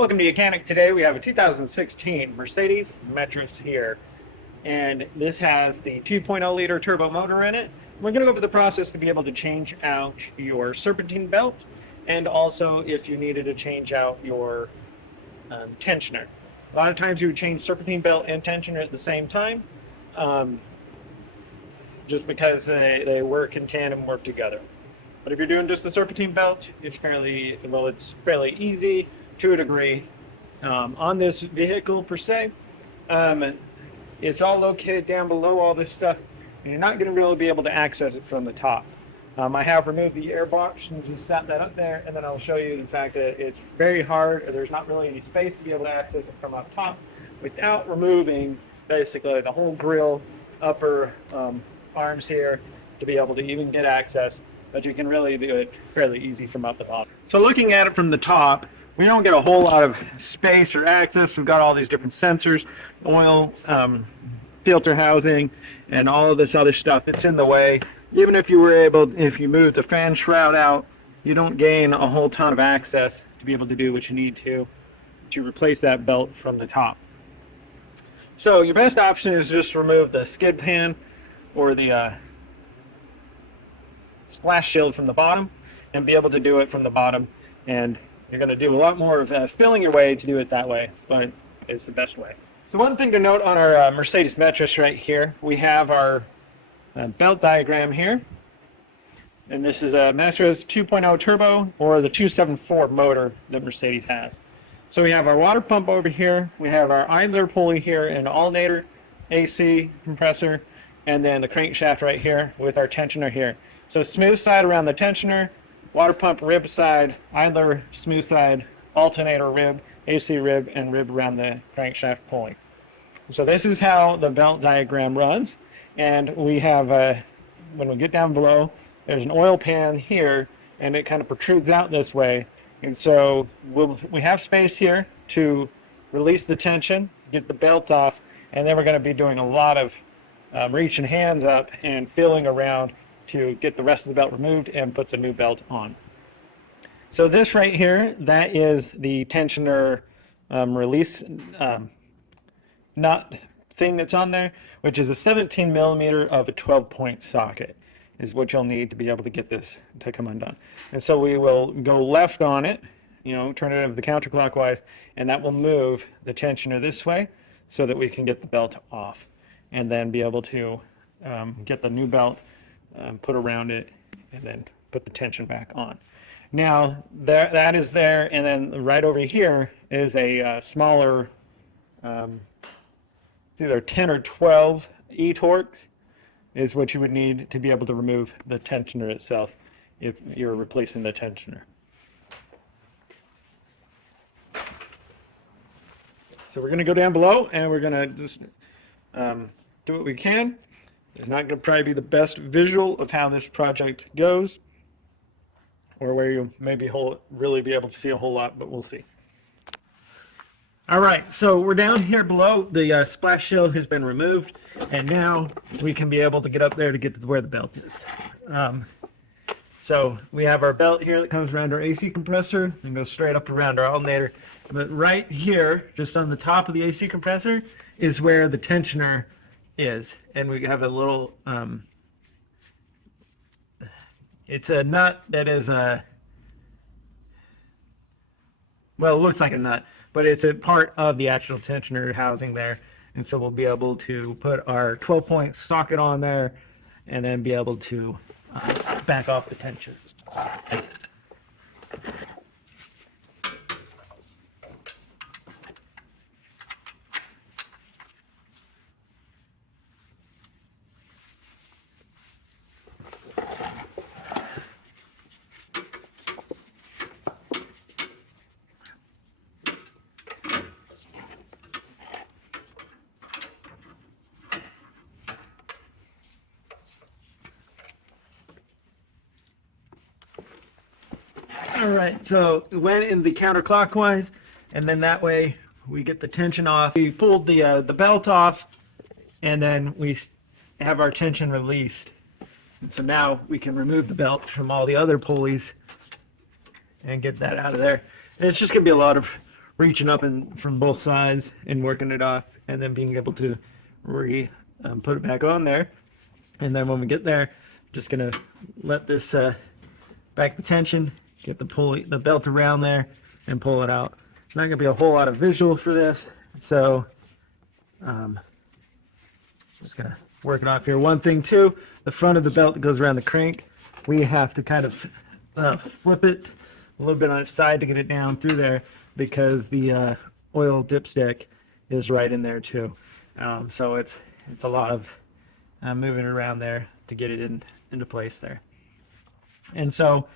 Welcome to Mechanic. Today we have a 2016 Mercedes Metris here, and this has the 2.0 liter turbo motor in it. We're going to go over the process to be able to change out your serpentine belt, and also if you needed to change out your tensioner. A lot of times you would change serpentine belt and tensioner at the same time, just because they work in tandem, work together. But if you're doing just the serpentine belt, it's fairly easy to a degree. On this vehicle per se, it's all located down below all this stuff, and you're not going to really be able to access it from the top. I have removed the air box and just sat that up there, and then I'll show you the fact that it's very hard, or there's not really any space to be able to access it from up top without removing basically the whole grill, upper arms here to be able to even get access. But you can really do it fairly easy from up the bottom. So looking at it from the top, we don't get a whole lot of space or access. We've got all these different sensors, oil, filter housing, and all of this other stuff that's in the way. Even if you move the fan shroud out, you don't gain a whole ton of access to be able to do what you need to replace that belt from the top. So your best option is just remove the skid pan or the splash shield from the bottom and be able to do it from the bottom, and you're going to do a lot more of filling your way to do it that way, but it's the best way. So one thing to note on our Mercedes Metris right here, we have our belt diagram here, and this is a Metris 2.0 turbo or the 274 motor that Mercedes has. So we have our water pump over here, we have our idler pulley here, and alternator, AC compressor, and then the crankshaft right here with our tensioner here. So smooth side around the tensioner, water pump rib side, idler smooth side, alternator rib, AC rib, and rib around the crankshaft pulley. So this is how the belt diagram runs. And we have, when we get down below, there's an oil pan here, and it kind of protrudes out this way. And so we have space here to release the tension, get the belt off, and then we're going to be doing a lot of reaching hands up and feeling around to get the rest of the belt removed and put the new belt on. So this right here, that is the tensioner release nut thing that's on there, which is a 17 millimeter of a 12-point socket is what you'll need to be able to get this to come undone. And so we will go left on it, turn it over the counterclockwise, and that will move the tensioner this way so that we can get the belt off and then be able to get the new belt put around it and then put the tension back on. Now that is there, and then right over here is a smaller either 10 or 12 e-torques is what you would need to be able to remove the tensioner itself if you're replacing the tensioner. So we're going to go down below and we're going to just do what we can. It's not going to probably be the best visual of how this project goes or where you'll maybe really be able to see a whole lot, but we'll see. All right, so we're down here below. The splash shield has been removed, and now we can be able to get up there to get to where the belt is. So we have our belt here that comes around our AC compressor and goes straight up around our alternator. But right here, just on the top of the AC compressor, is where the tensioner is. And we have a little, it's a nut that is it looks like a nut, but it's a part of the actual tensioner housing there. And so we'll be able to put our 12-point socket on there and then be able to back off the tension. All right, so we went in the counterclockwise, and then that way we get the tension off. We pulled the belt off, and then we have our tension released. And so now we can remove the belt from all the other pulleys and get that out of there. And it's just going to be a lot of reaching up from both sides and working it off, and then being able to put it back on there. And then when we get there, just gonna let this back the tension, get the belt around there, and pull it out. Not gonna be a whole lot of visual for this, so just gonna work it off here. One thing too, the front of the belt that goes around the crank, we have to kind of flip it a little bit on its side to get it down through there, because the oil dipstick is right in there too. So it's a lot of moving around there to get it into place there. And so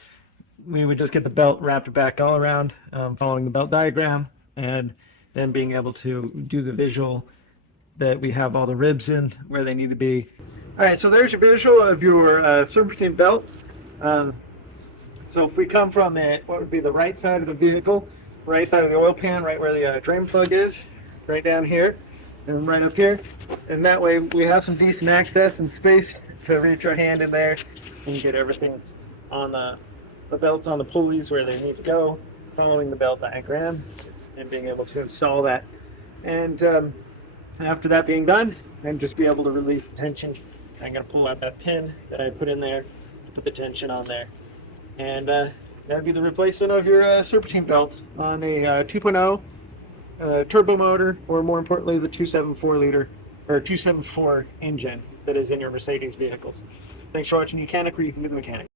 we would just get the belt wrapped back all around, following the belt diagram, and then being able to do the visual that we have all the ribs in where they need to be. All right, so there's your visual of your serpentine belt. So if we come from what would be the right side of the vehicle, right side of the oil pan, right where the drain plug is, right down here, and right up here, and that way we have some decent access and space to reach our hand in there and get everything on the belts on the pulleys where they need to go, following the belt diagram, and being able to install that. And after that being done, then just be able to release the tension. I'm going to pull out that pin that I put in there to put the tension on there. And that'd be the replacement of your serpentine belt on a 2.0 turbo motor, or more importantly, the 274 liter or 274 engine that is in your Mercedes vehicles. Thanks for watching Mechanic, where you can be the mechanic.